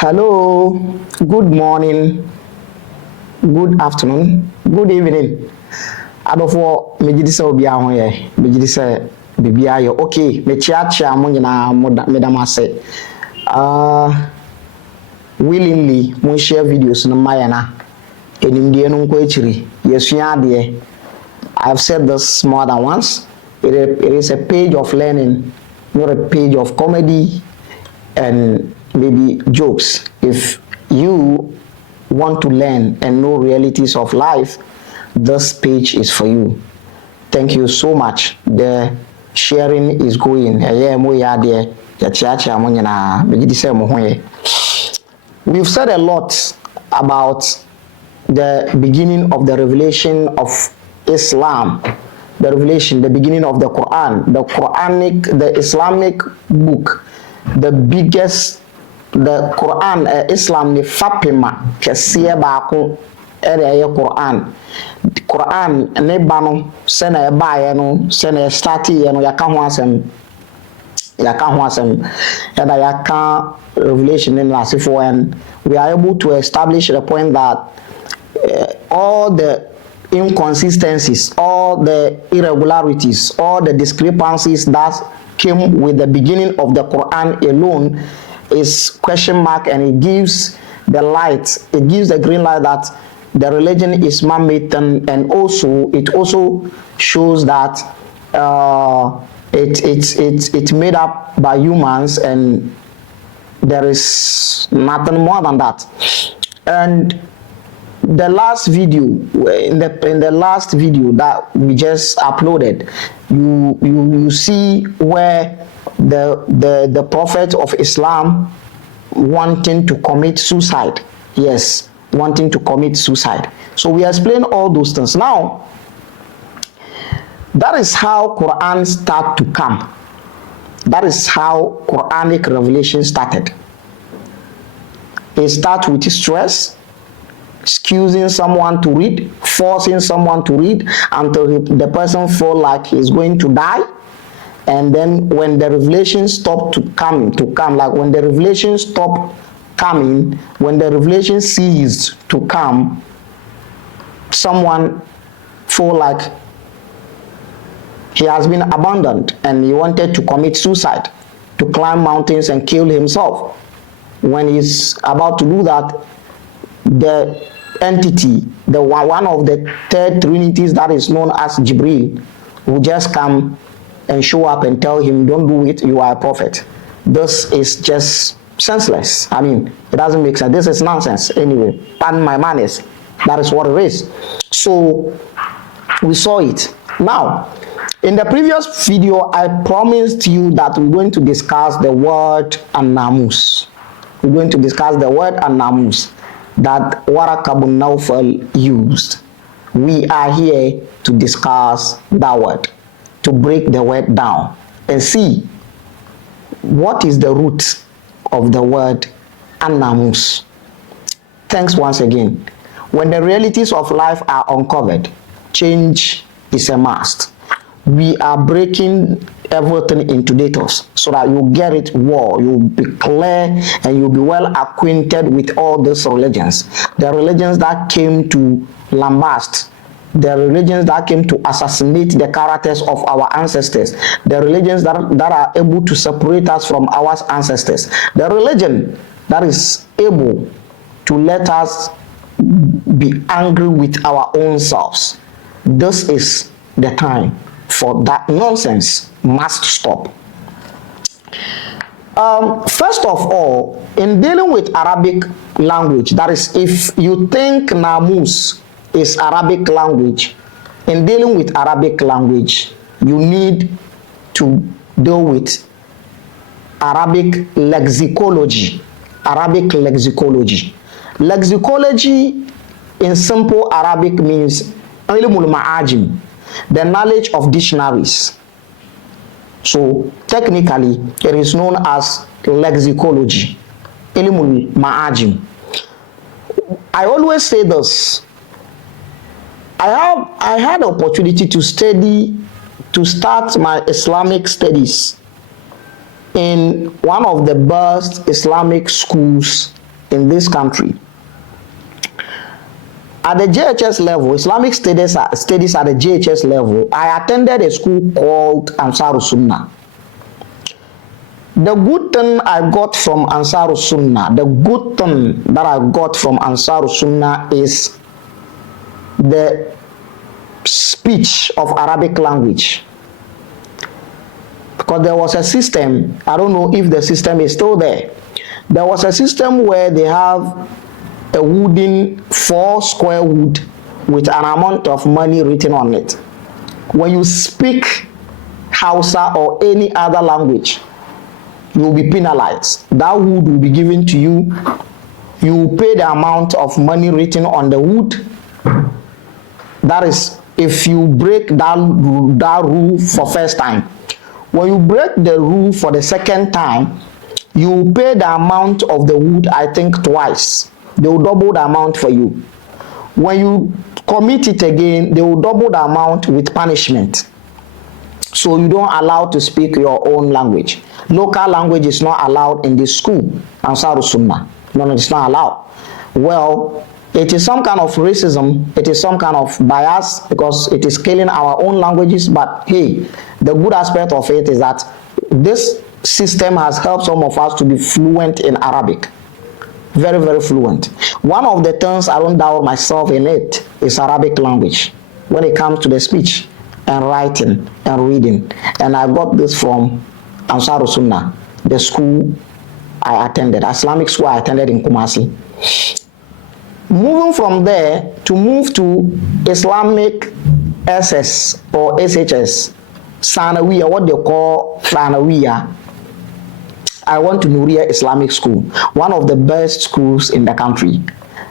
Hello, good morning, good afternoon, good evening. Adofo mejidi se obi ahon ye, mejidi se bibia yo. Okay, me chia mo nyina medamase. Willingly mo share videos no mayana. Enimdie no nko echiri. Yesua ade. I've said this more than once. It is a page of learning, not a page of comedy and maybe jokes. If you want to learn and know realities of life, this page is for you. Thank you so much. The sharing is going. We've said a lot about the beginning of the revelation of Islam, the revelation, the beginning of the Quran, the Islamic book, the biggest, the Quran, Islam ni fapima kesiye baako ere Quran. Quran ne ba no se na eba ye no se na start ye no yaka ho asem and yaka revelation in last for, and we are able to establish the point that all the inconsistencies, all the irregularities, all the discrepancies that came with the beginning of the Quran alone is question mark, and it gives the light, it gives the green light that the religion is man-made, and also it also shows that it's made up by humans, and there is nothing more than that. And the last video, in the last video that we just uploaded, you see where the prophet of Islam wanting to commit suicide. Yes, wanting to commit suicide. So we explain all those things. Now, that is how Quran start to come. That is how Quranic revelation started. It starts with stress, excusing someone to read, forcing someone to read until the person feel like he's going to die. And then when the revelation stopped to come, like when the revelation stopped coming, when the revelation ceased to come, someone feel like he has been abandoned and he wanted to commit suicide, to climb mountains and kill himself. When he's about to do that, the entity, the one of the third trinities that is known as Jibril, will just come and show up and tell him, don't do it, you are a prophet. This is just senseless. I mean, it doesn't make sense. This is nonsense anyway. Pardon my manners. That is what it is. So we saw it. Now, in the previous video, I promised you that we're going to discuss the word Namus. We're going to discuss the word Namus that Waraka bin Nawfal used. We are here to discuss that word, to break the word down and see what is the root of the word Namus. Thanks once again. When the realities of life are uncovered, change is a must. We are breaking everything into details so that you get it well, you'll be clear, and you'll be well acquainted with all these religions. The religions that came to lambast, the religions that came to assassinate the characters of our ancestors, the religions that are able to separate us from our ancestors, the religion that is able to let us be angry with our own selves. This is the time for that nonsense must stop. First of all, in dealing with Arabic language, that is, if you think Namus is Arabic language, in dealing with Arabic language, you need to deal with Arabic lexicology. Arabic lexicology. Lexicology in simple Arabic means ilmul ma'ajim, the knowledge of dictionaries. So technically, it is known as lexicology, ilmul ma'ajim. I always say this. I had the opportunity to start my Islamic studies in one of the best Islamic schools in this country. At the JHS level, Islamic studies at the JHS level, I attended a school called Ansarus Sunnah. The good thing I got from Ansarus Sunnah, is the speech of Arabic language. Because there was a system, I don't know if the system is still there. There was a system where they have a wooden 4 square wood with an amount of money written on it. When you speak Hausa or any other language, you will be penalized. That wood will be given to you. You will pay the amount of money written on the wood. That is, if you break that rule for first time. When you break the rule for the second time, you will pay the amount of the wood, I think, twice. They will double the amount for you. When you commit it again, they will double the amount with punishment. So you don't allow to speak your own language. Local language is not allowed in this school, Ansarus Sunnah. No, it's not allowed. Well, it is some kind of racism, it is some kind of bias because it is killing our own languages. But hey, the good aspect of it is that this system has helped some of us to be fluent in Arabic. Very, very fluent. One of the things I don't doubt myself in it is Arabic language when it comes to the speech and writing and reading. And I got this from Ansarus Sunnah, the school I attended, Islamic school I attended in Kumasi. Moving from there to move to Islamic SS or SHS, Sanawiya, what they call Sanawiya, I went to Nuria Islamic School, one of the best schools in the country.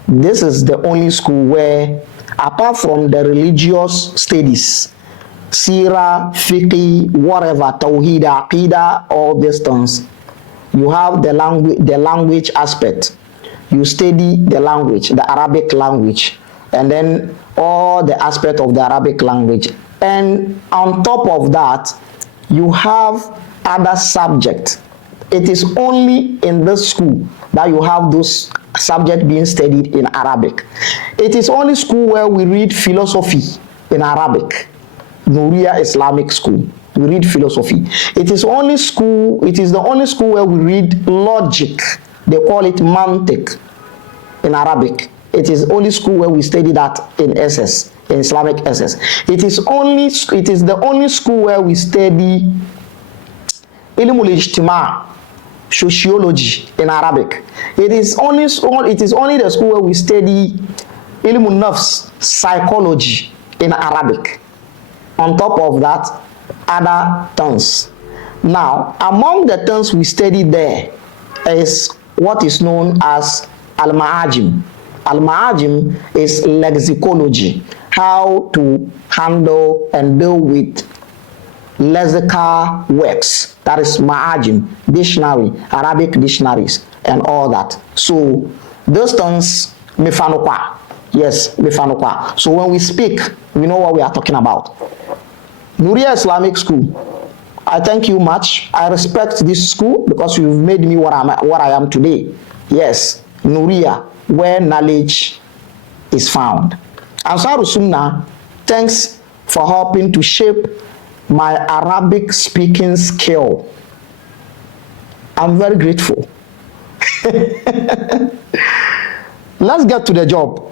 This is the only school where, apart from the religious studies, Sira, Fiqh, whatever, Tawheed, Aqidah, all these things, you have the language aspect. You study the language, the Arabic language, and then all the aspect of the Arabic language. And on top of that, you have other subjects. It is only in this school that you have those subjects being studied in Arabic. It is only school where we read philosophy in Arabic. Nuria Islamic School. We read philosophy. It is the only school where we read logic. They call it mantiq in Arabic. It is only school where we study that in SS, in Islamic SS. It is the only school where we study ilmul ijtima, sociology in Arabic. It is only the school where we study ilmul nafs, psychology in Arabic. On top of that, other tongues. Now, among the tongues we study there is what is known as al-ma'ajim. Al-ma'ajim is lexicology, how to handle and deal with lexical works. That is ma'ajim, dictionary, Arabic dictionaries, and all that. So those tongues, mefanokwa. Yes, mefanokwa. So when we speak, we know what we are talking about. Nuria Islamic School, I thank you much. I respect this school because you've made me what I am today. Yes, Nuria, where knowledge is found. Ansarus Sunnah, thanks for helping to shape my Arabic speaking skill. I'm very grateful. Let's get to the job.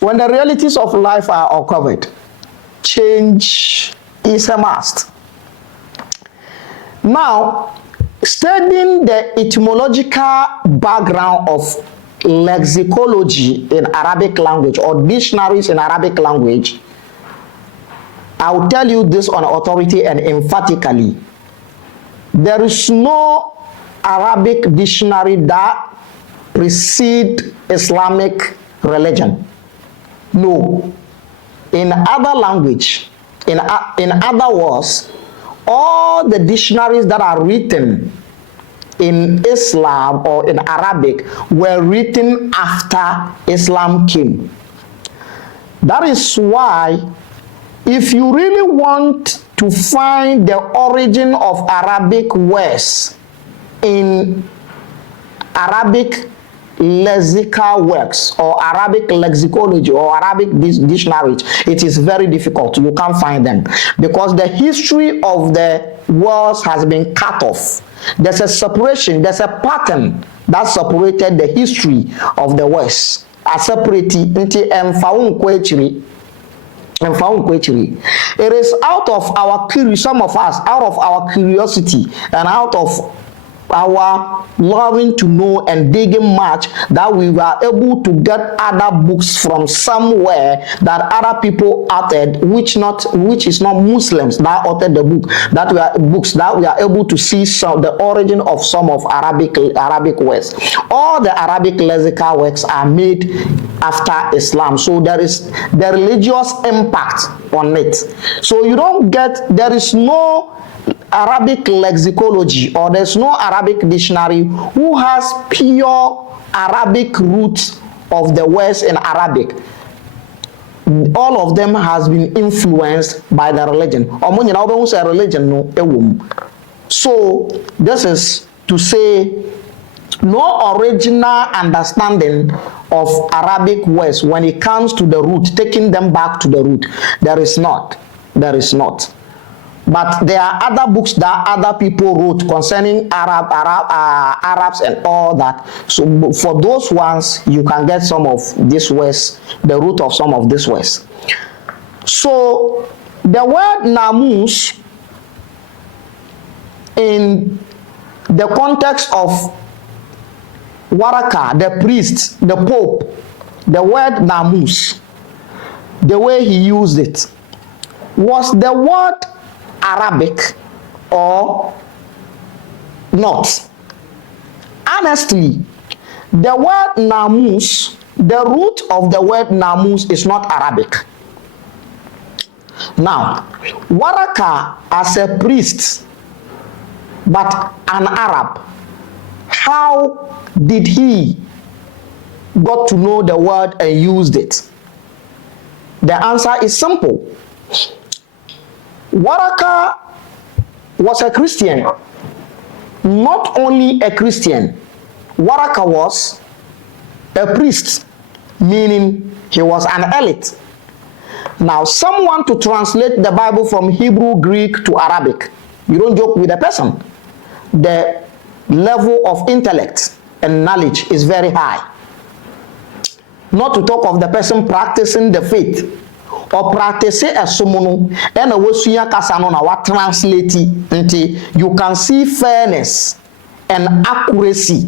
When the realities of life are uncovered, change is a must. Now, studying the etymological background of lexicology in Arabic language or dictionaries in Arabic language, I will tell you this on authority and emphatically. There is no Arabic dictionary that precedes Islamic religion. No. In other language, in other words, all the dictionaries that are written in Islam or in Arabic were written after Islam came. That is why if you really want to find the origin of Arabic words in Arabic lexical works or Arabic lexicology or Arabic dictionaries, it is very difficult. You can't find them because the history of the words has been cut off. There's a separation, there's a pattern that separated the history of the West. A separate into it is out of our curiosity, some of us, out of our curiosity and out of our loving to know and digging much, that we were able to get other books from somewhere that other people authored, which is not Muslims that authored the book, that we are books that we are able to see some the origin of some of Arabic words. All the Arabic lexical works are made after Islam, so there is the religious impact on it. So you don't get, there is no Arabic lexicology or there's no Arabic dictionary who has pure Arabic roots of the words in Arabic. All of them has been influenced by the religion. So this is to say no original understanding of Arabic words when it comes to the root, taking them back to the root. There is not. But there are other books that other people wrote concerning Arabs and all that. So for those ones, you can get some of these words, the root of some of these words. So the word Namus, in the context of Waraka, the priest, the pope, the word Namus, the way he used it, was the word Arabic or not? Honestly, the word Namus, the root of the word Namus is not Arabic. Now, Waraka as a priest, but an Arab, how did he got to know the word and used it? The answer is simple. Waraka was a Christian. Not only a Christian, Waraka was a priest, meaning he was an elite. Now, someone to translate the Bible from Hebrew, Greek to Arabic, you don't joke with a person. The level of intellect and knowledge is very high. Not to talk of the person practicing the faith or practicing a sumono and a wosuya kasano na wa translate until you can see fairness and accuracy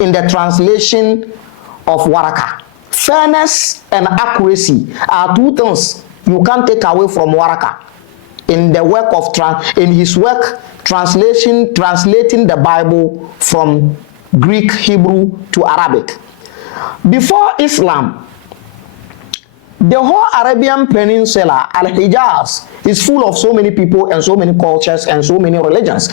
in the translation of Waraka. Fairness and accuracy are two things you can't take away from Waraka in the work of in his work translating the Bible from Greek, Hebrew to Arabic. Before Islam, the whole Arabian Peninsula, Al-Hijaz, is full of so many people and so many cultures and so many religions.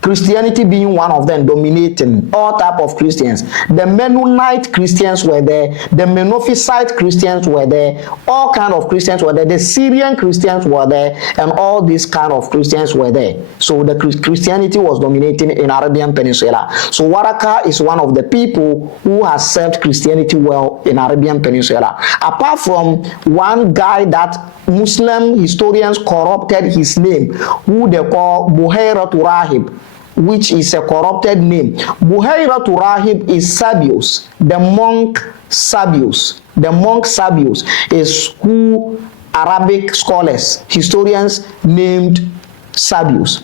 Christianity being one of them, dominating all type of Christians. The Mennonite Christians were there, the Monophysite Christians were there, all kind of Christians were there, the Syrian Christians were there, and all these kind of Christians were there. So the Christianity was dominating in Arabian Peninsula. So Waraka is one of the people who has served Christianity well in Arabian Peninsula. Apart from one guy that Muslim historians corrupted his name, who they call Buhayratu Rahib, which is a corrupted name. Buhayratu Rahib is Sabius, the monk Sabius. The monk Sabius is who Arabic scholars, historians named Sabius.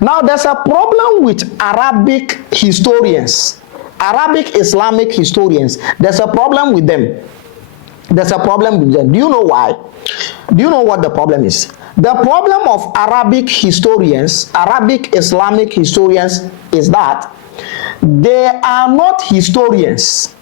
Now there's a problem with Arabic historians, Arabic Islamic historians. There's a problem with them. There's a problem with them. Do you know why? Do you know what the problem is? The problem of Arabic historians, Arabic Islamic historians, is that they are not historians.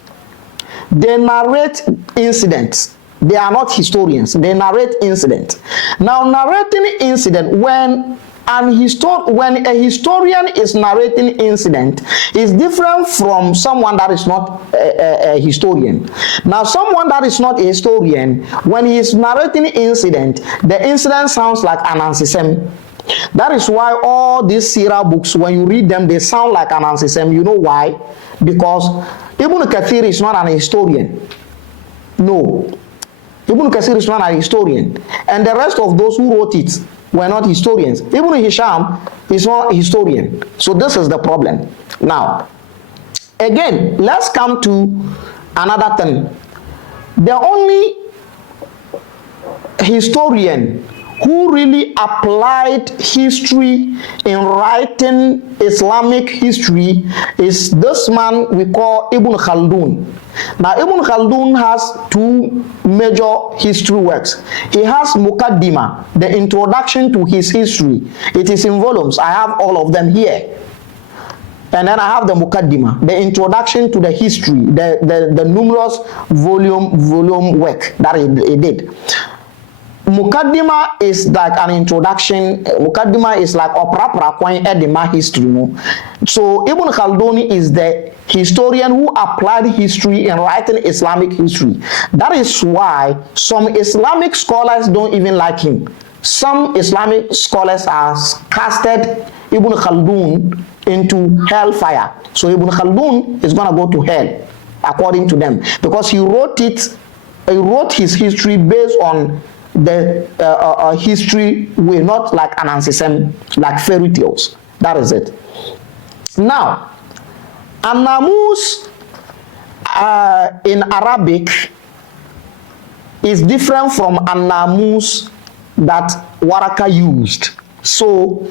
They narrate incidents. They are not historians. They narrate incidents. Now, narrating incident, when a historian is narrating incident, is different from someone that is not a historian. Now, someone that is not a historian, when he is narrating incident, the incident sounds like an ansisem. That is why all these Sirah books, when you read them, they sound like an ansisem. You know why? Because Ibn Kathir is not an historian. No. Ibn Kathir is not a historian. And the rest of those who wrote it were not historians. Ibn Hisham is not a historian. So this is the problem. Now, again, let's come to another thing. The only historian who really applied history in writing Islamic history is this man we call Ibn Khaldun. Now, Ibn Khaldun has two major history works. He has Muqaddimah, the introduction to his history. It is in volumes. I have all of them here. And then I have the Muqaddimah, the introduction to the history, the numerous volume work that he did. Muqaddimah is like an introduction. Muqaddimah is like opera coin edema history. So Ibn Khaldun is the historian who applied history in writing Islamic history. That is why some Islamic scholars don't even like him. Some Islamic scholars have casted Ibn Khaldun into hellfire. So Ibn Khaldun is going to go to hell, according to them, because he wrote his history based on the history way, not like an ansisem, like fairy tales. That is it. Now, Namus in Arabic is different from Namus that Waraka used. So,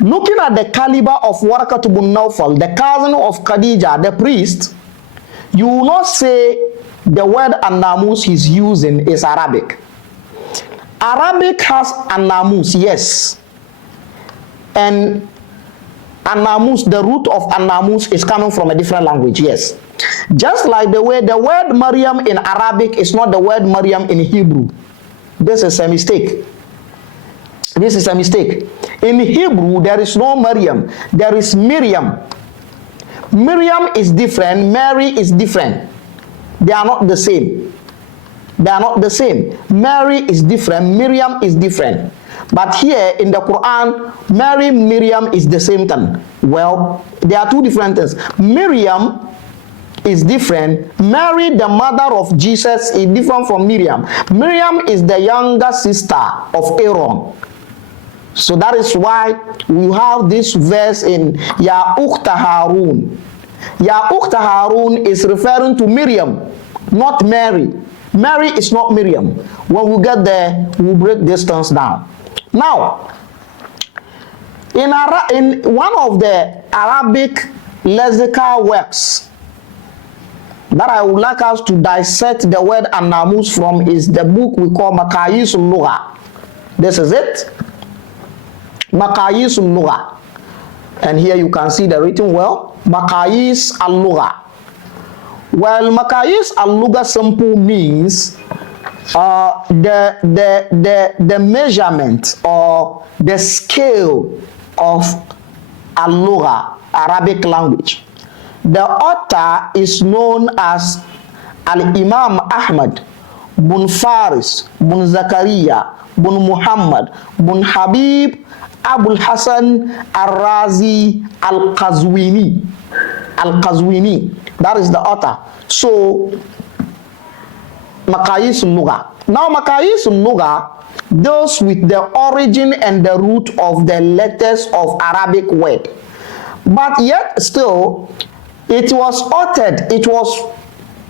looking at the caliber of Waraka ibn Nawfal, the cousin of Khadija, the priest, you will not say the word Namus he's using is Arabic. Arabic has Namus, yes. And Namus, the root of Namus is coming from a different language, yes. Just like the way the word Maryam in Arabic is not the word Maryam in Hebrew. This is a mistake. This is a mistake. In Hebrew, there is no Maryam. There is Miriam. Miriam is different. Mary is different. They are not the same. They are not the same. Mary is different. Miriam is different. But here in the Quran, Mary, Miriam is the same thing. Well, there are two different things. Miriam is different. Mary, the mother of Jesus, is different from Miriam. Miriam is the younger sister of Aaron. So that is why we have this verse in Ya Ukhta Harun. Ya Ukhta Harun is referring to Miriam, not Mary. Mary is not Miriam. When we get there, we'll break this terms down. Now, in one of the Arabic lexical works that I would like us to dissect the word Namus from is the book we call Maqayis al-Lugha. This is it. Maqayis al-Lugha. And here you can see the written well. Maqayis al-Lugha. Well, Maqayis al-Lugha simple means the measurement or the scale of al-Lugha, Arabic language. The author is known as Al-Imam Ahmad bin Faris bin Zakaria bin Muhammad bin Habib Abul Hasan Al-Razi Al-Qazwini. Al-Qazwini. That is the author. So, Maqayis al-Lugha. Now, Maqayis al-Lugha deals with the origin and the root of the letters of Arabic word. But yet still, it was authored, it was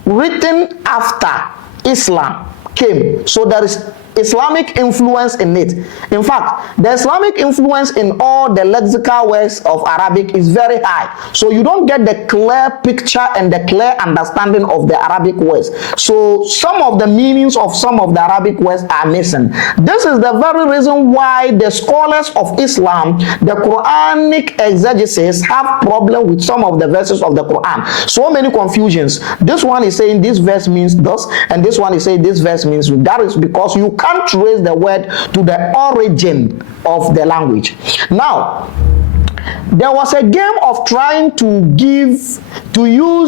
written after Islam came. So there is Islamic influence in it. In fact, the Islamic influence in all the lexical words of Arabic is very high. So you don't get the clear picture and the clear understanding of the Arabic words. So some of the meanings of some of the Arabic words are missing. This is the very reason why the scholars of Islam, the Quranic exegesis, have problem with some of the verses of the Quran. So many confusions. This one is saying this verse means this, and this one is saying this verse means that. Is because you can't trace the word to the origin of the language. Now, there was a game of trying to use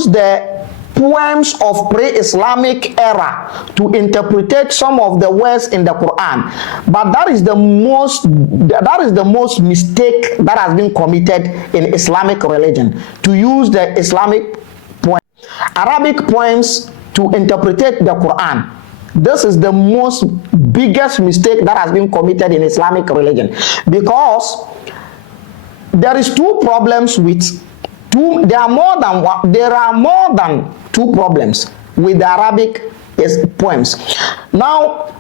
the poems of pre-Islamic era to interpret some of the words in the Quran. But that is the most mistake that has been committed in Islamic religion, to use the Islamic poems, Arabic poems to interpret the Quran. This is the most biggest mistake that has been committed in Islamic religion, because there is two problems with there are more than two problems with the Arabic poems. Now,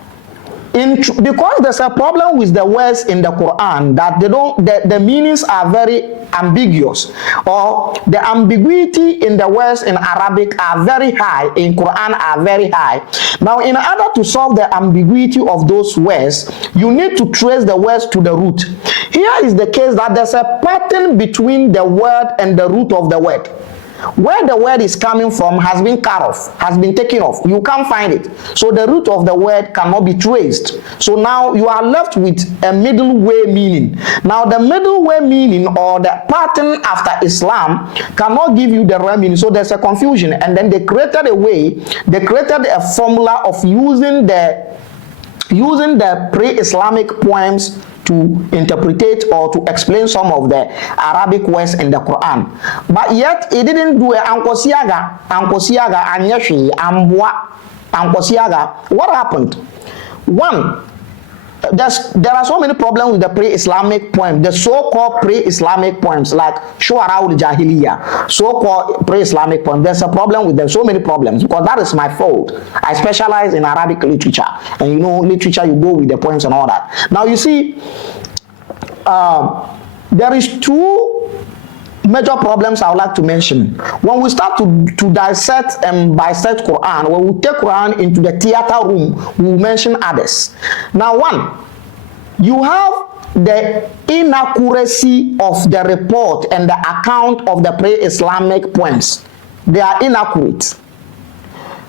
because there's a problem with the words in the Quran, that the meanings are very ambiguous, or the ambiguity in the words in Arabic are very high, in Quran are very high. Now, in order to solve the ambiguity of those words, you need to trace the words to the root. Here is the case that there's a pattern between the word and the root of the word. Where the word is coming from has been cut off, has been taken off. You can't find it. So the root of the word cannot be traced. So now you are left with a middle way meaning. Now the middle way meaning, or the pattern after Islam, cannot give you the right meaning. So there's a confusion. And then they created a formula of using the pre-Islamic poems to interpret or to explain some of the Arabic words in the Quran. But yet, it didn't do it. Ankosiaga, Anyeshi, Ambwa, Ankosiaga. What happened? One, there are so many problems with the pre-Islamic poems, the so-called pre-Islamic poems, like Shu'ara al-Jahiliyyah, so-called pre-Islamic poems. There's a problem with them, so many problems, because that is my fault. I specialize in Arabic literature, and you know, literature, you go with the poems and all that. Now, you see, there is two major problems I would like to mention. When we start to dissect and bisect Quran, when we take Quran into the theater room, we will mention others. Now, one, you have the inaccuracy of the report and the account of the pre-Islamic poems. They are inaccurate.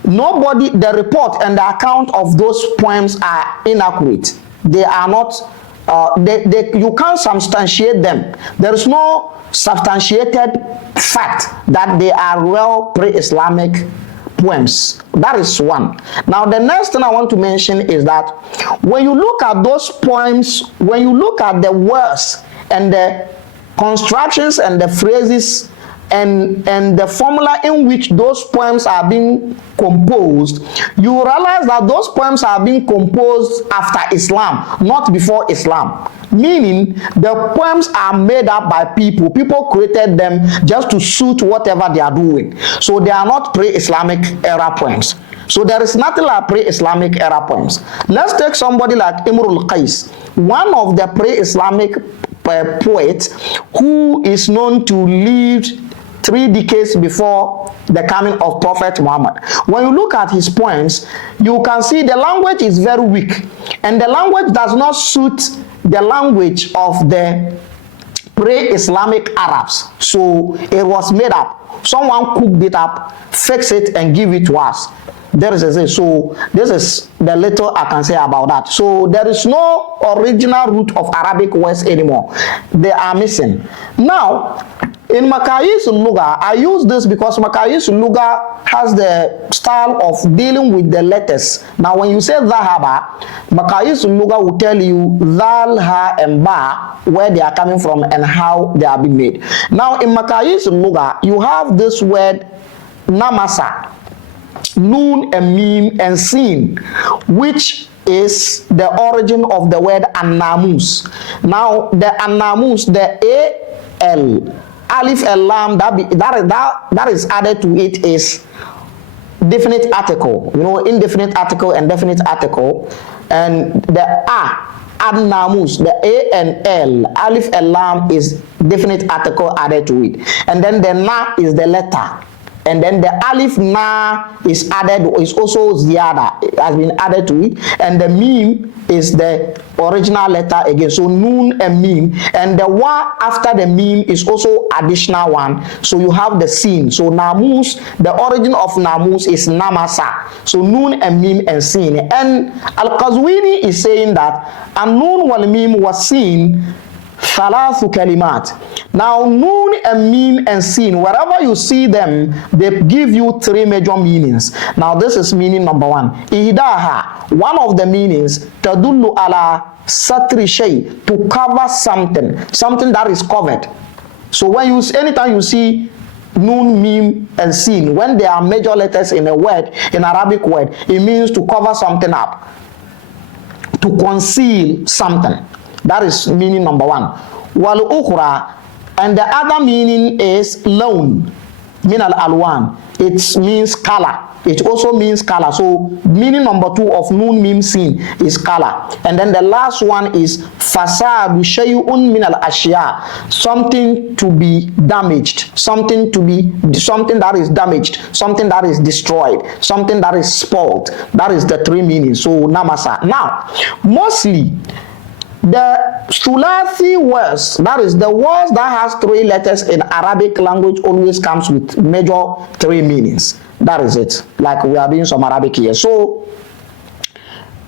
The report and the account of those poems are inaccurate. They are not, you can't substantiate them. There is no substantiated fact that they are real pre-Islamic poems. That is one. Now, the next thing I want to mention is that when you look at those poems, when you look at the words and the constructions and the phrases and the formula in which those poems are being composed, you realize that those poems are being composed after Islam, not before Islam. Meaning, the poems are made up by people. People created them just to suit whatever they are doing. So they are not pre-Islamic era poems. So there is nothing like pre-Islamic era poems. Let's take somebody like Imrul Qais, one of the pre-Islamic poets who is known to live 3 decades before the coming of Prophet Muhammad. When you look at his poems, you can see the language is very weak, and the language does not suit the language of the pre-Islamic Arabs. So it was made up. Someone cooked it up, fixed it, and give it to us. So this is the little I can say about that. So there is no original root of Arabic words anymore. They are missing. Now, in Makayis Luga, I use this because Makayis Luga has the style of dealing with the letters. Now, when you say Dhahaba, Makayis Luga will tell you Dhal, Ha, and Ba, where they are coming from and how they are being made. Now, in Makayis Luga, you have this word Namasa, Noon and Mim and Sin, which is the origin of the word Namus. Now, the Namus, the A-L, Alif and Lam, that is added to it is definite article. You know, indefinite article and definite article. And the Namus, the A and L, Alif and Lam is definite article added to it. And then the Na is the letter. And then the Alif Na is added, is also Ziyada, it has been added to it. And the Mim is the original letter again. So Noon and Mim. And the Wa after the Mim is also additional one. So you have the Sin. So Namus, the origin of Namus is Namasa. So Noon and Mim and Sin. And Al-Qazwini is saying that An-Nun wal Mim was Sin Thalathu kalimat. Now, noon and meme and sin, wherever you see them, they give you three major meanings. Now, this is meaning number one. Ihdaha, one of the meanings, tadullu ala satri shay, to cover something, something that is covered. So when you, anytime you see noon, meme, and sin, when there are major letters in a word, in Arabic word, it means to cover something up, to conceal something. That is meaning number one. Wal ukhra, and the other meaning is lawn, min al alwan. It means color. It also means color. So meaning number two of noon, meme, sin is color. And then the last one is fasadu shay'un min al ashya, something to be damaged, something that is damaged, something that is destroyed, something that is spoiled. That is the three meanings. So namasa. Now, mostly the thulathi words, that is the words that has three letters in Arabic language, always comes with major three meanings. That is it. Like we are doing some Arabic here. So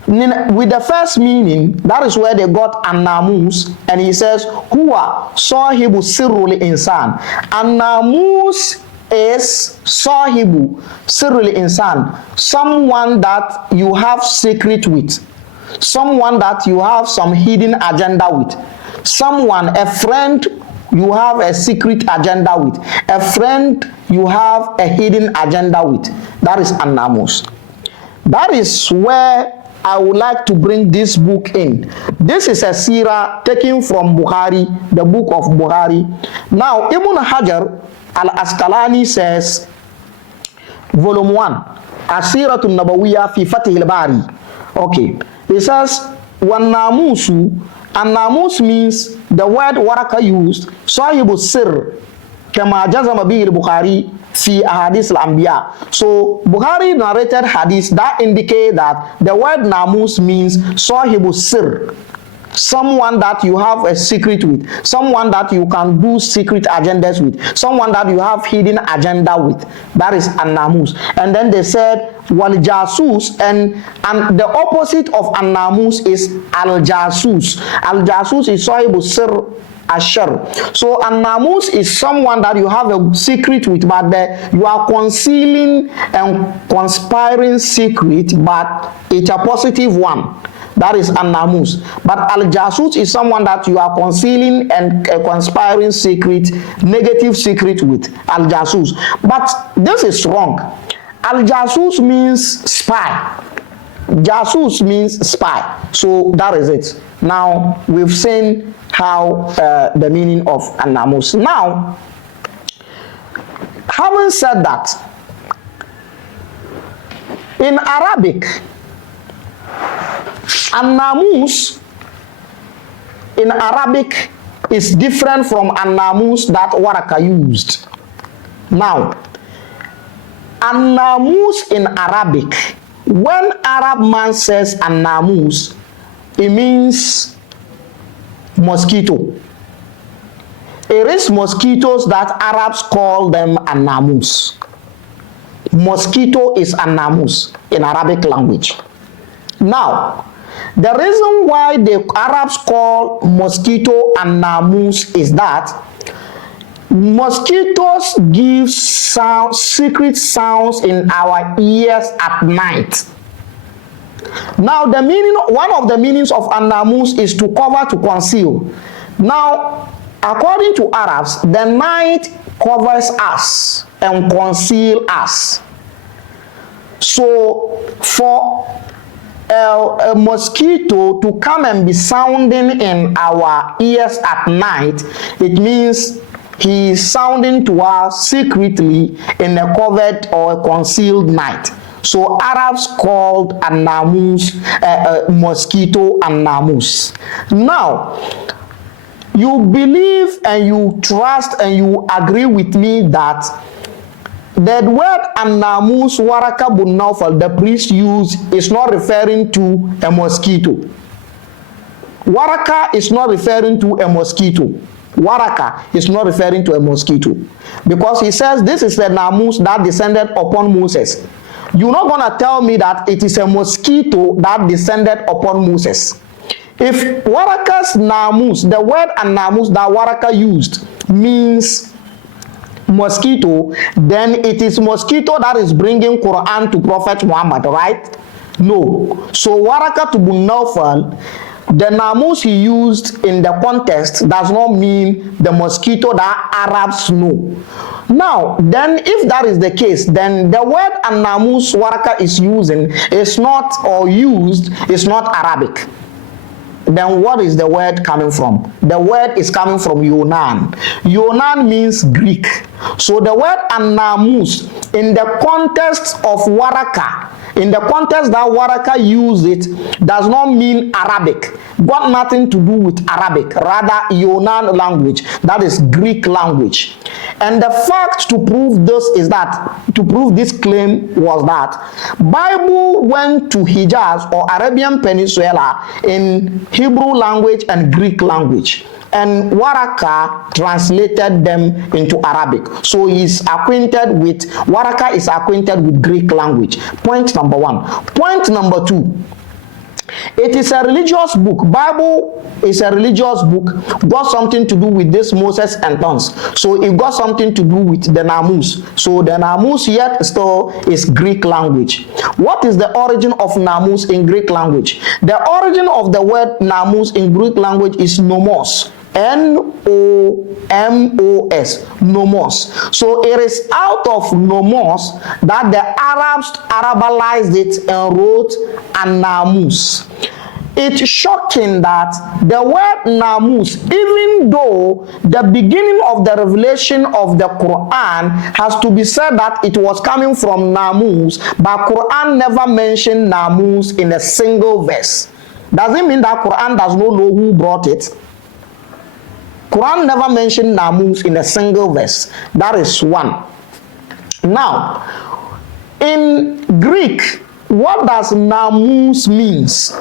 with the first meaning, that is where they got Namus, and he says huwa sahibu sirrul insan. Namus is sahibu sirrul insan, someone that you have secret with, someone that you have some hidden agenda with, someone, a friend you have a secret agenda with, a friend you have a hidden agenda with. That is Namus. That is where I would like to bring this book in. This is a seerah taken from Bukhari, the book of Bukhari. Now, Ibn Hajar al-Asqalani says, volume 1, As-Siratul Nabawiyya fi Fathil Bari. Okay. It says, وَالنَّامُوسُ, and namus means the word waraka used, sahibu sir, kama jazama bihi al-Bukhari fi ahadith al-anbiya. So Bukhari narrated hadith that indicate that the word namus means sahibu sir, someone that you have a secret with, someone that you can do secret agendas with, someone that you have hidden agenda with. That is an-namus. And then they said wal jasus, and the opposite of an-namus is al-jasus. Al-jasus is sahibu sir ashar. So an-namus is someone that you have a secret with, but you are concealing and conspiring secret, but it's a positive one. That is an-namus. But al-jasus is someone that you are concealing and conspiring secret, negative secret with. Al-jasus. But this is wrong. Al-jasus means spy. Jasus means spy. So that is it. Now we've seen how the meaning of an-namus. Now, having said that, in Arabic, an-namus in Arabic is different from an-namus that Waraka used. Now, an-namus in Arabic, when Arab man says an-namus, it means mosquito. It is mosquitoes that Arabs call them an-namus. Mosquito is an-namus in Arabic language. Now, the reason why the Arabs call mosquito an-namus is that mosquitoes give sound, secret sounds in our ears at night. Now, the meaning, one of the meanings of an-namus is to cover, to conceal. Now, according to Arabs, the night covers us and conceals us. So, for a mosquito to come and be sounding in our ears at night, it means he is sounding to us secretly in a covered or a concealed night. So Arabs called an-namus, mosquito an-namus. Now, you believe and you trust and you agree with me that the word an-namus waraka bun Nawfal, the priest used, is not referring to a mosquito. Waraka is not referring to a mosquito. Waraka is not referring to a mosquito, because he says this is the namus that descended upon Moses. You're not going to tell me that it is a mosquito that descended upon Moses. If Waraka's Namus, the word Namus that Waraka used means mosquito, then it is mosquito that is bringing Quran to Prophet Muhammad, right? No. So Waraka to Bunawfal, the Namus he used in the context does not mean the mosquito that Arabs know. Now, then if that is the case, then the word Namus Waraka is using is not, or used, is not Arabic. Then what is the word coming from? The word is coming from Yunan. Yunan means Greek. So the word Namus in the context of Waraka, in the context that Waraka used it, does not mean Arabic. Got nothing to do with Arabic, rather Yunan language, that is Greek language. And the fact to prove this is that, to prove this claim was that Bible went to Hijaz or Arabian Peninsula in Hebrew language and Greek language, and Waraka translated them into Arabic. So he's acquainted with, Waraka is acquainted with Greek language. Point number one. Point number two. It is a religious book. Bible is a religious book. Got something to do with this Moses and Tons. So it got something to do with the Namus. So the Namus yet still is Greek language. What is the origin of Namus in Greek language? The origin of the word Namus in Greek language is nomos. N-O-M-O-S, nomos. So it is out of nomos that the Arabs Arabized it and wrote Namus. It's shocking that the word Namus, even though the beginning of the revelation of the Quran has to be said that it was coming from Namus, but Quran never mentioned Namus in a single verse. Does it mean that Quran does not know who brought it? Quran never mentioned Namus in a single verse. That is one. Now, in Greek, what does Namus means?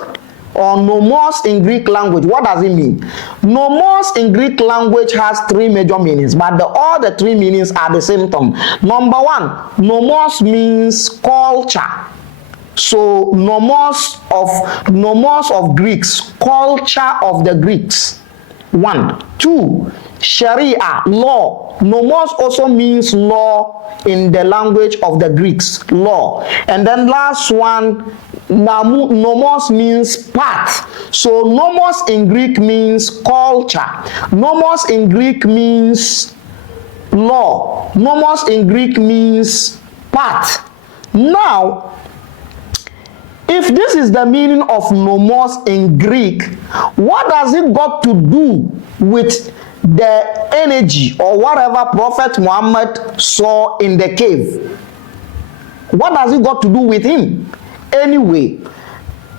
Or nomos in Greek language, what does it mean? Nomos in Greek language has three major meanings, but all the three meanings are the same thing. Number one, nomos means culture. So nomos of Greeks, culture of the Greeks. 1. 2. Sharia, law. Nomos also means law in the language of the Greeks, law. And then last one, nomos means path. So nomos in Greek means culture. Nomos in Greek means law. Nomos in Greek means path. Now, if this is the meaning of nomos in Greek, what does it got to do with the energy or whatever Prophet Muhammad saw in the cave? What does it got to do with him? Anyway,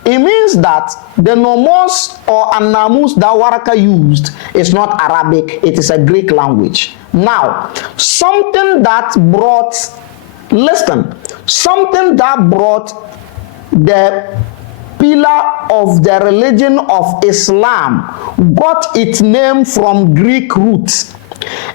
it means that the nomos or Namus that Waraka used is not Arabic, it is a Greek language. Now, something that brought the pillar of the religion of Islam got its name from Greek roots.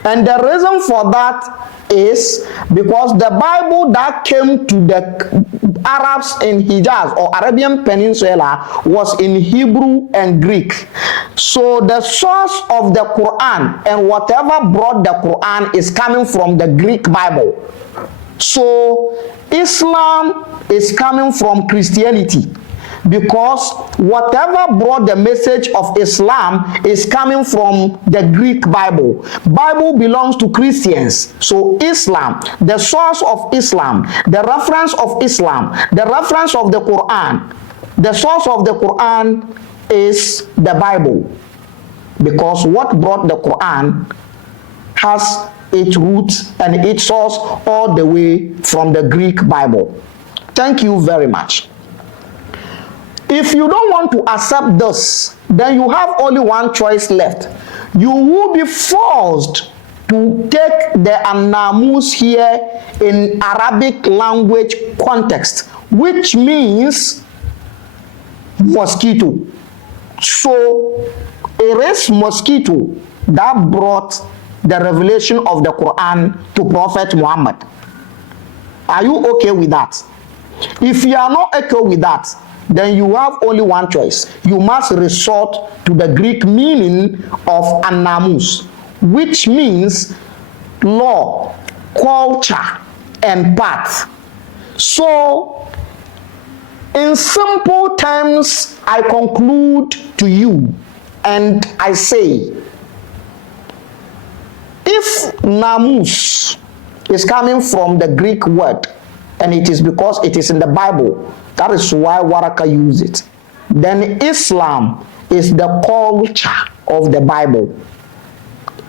And the reason for that is because the Bible that came to the Arabs in Hijaz or Arabian Peninsula was in Hebrew and Greek. So the source of the Quran and whatever brought the Quran is coming from the Greek Bible. So Islam is coming from Christianity, because whatever brought the message of Islam is coming from the Greek Bible. Bible belongs to Christians. So Islam, the source of Islam, the reference of Islam, the reference of the Quran, the source of the Quran is the Bible, because what brought the Quran has its roots and its source all the way from the Greek Bible. Thank you very much. If you don't want to accept this, then you have only one choice left. You will be forced to take the Namus here in Arabic language context, which means mosquito. So it is mosquito that brought the revelation of the Quran to Prophet Muhammad. Are you okay with that? If you are not okay with that, then you have only one choice. You must resort to the Greek meaning of Namus, which means law, culture, and path. So, in simple terms, I conclude to you and I say, if Namus is coming from the Greek word, and it is because it is in the Bible, that is why Waraka used it, then Islam is the culture of the Bible.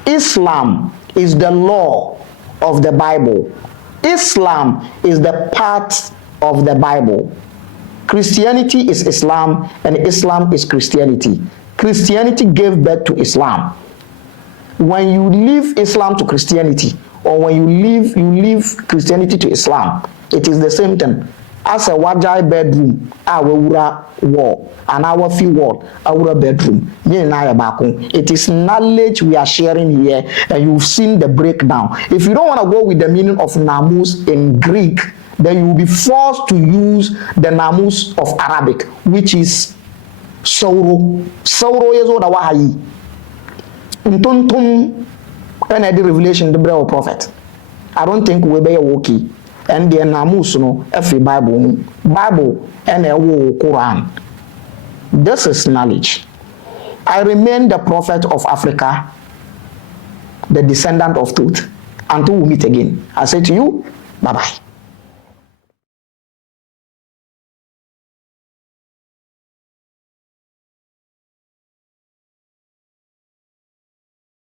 Islam is the law of the Bible. Islam is the part of the Bible. Christianity is Islam, and Islam is Christianity. Christianity gave birth to Islam. When you leave Islam to Christianity, or when you leave Christianity to Islam, it is the same thing. As a wajai bedroom, our wall, and our few wall, our bedroom. It is knowledge we are sharing here, and you've seen the breakdown. If you don't want to go with the meaning of Namus in Greek, then you will be forced to use the Namus of Arabic, which is Sauro. Sauro is what Wahayi. Untuntum and the revelation the bread of prophet. I don't think we be okay. And the Namus no every Bible and a Quran. This is knowledge. I remain the prophet of Africa, the descendant of truth. Until we meet again, I say to you, bye bye.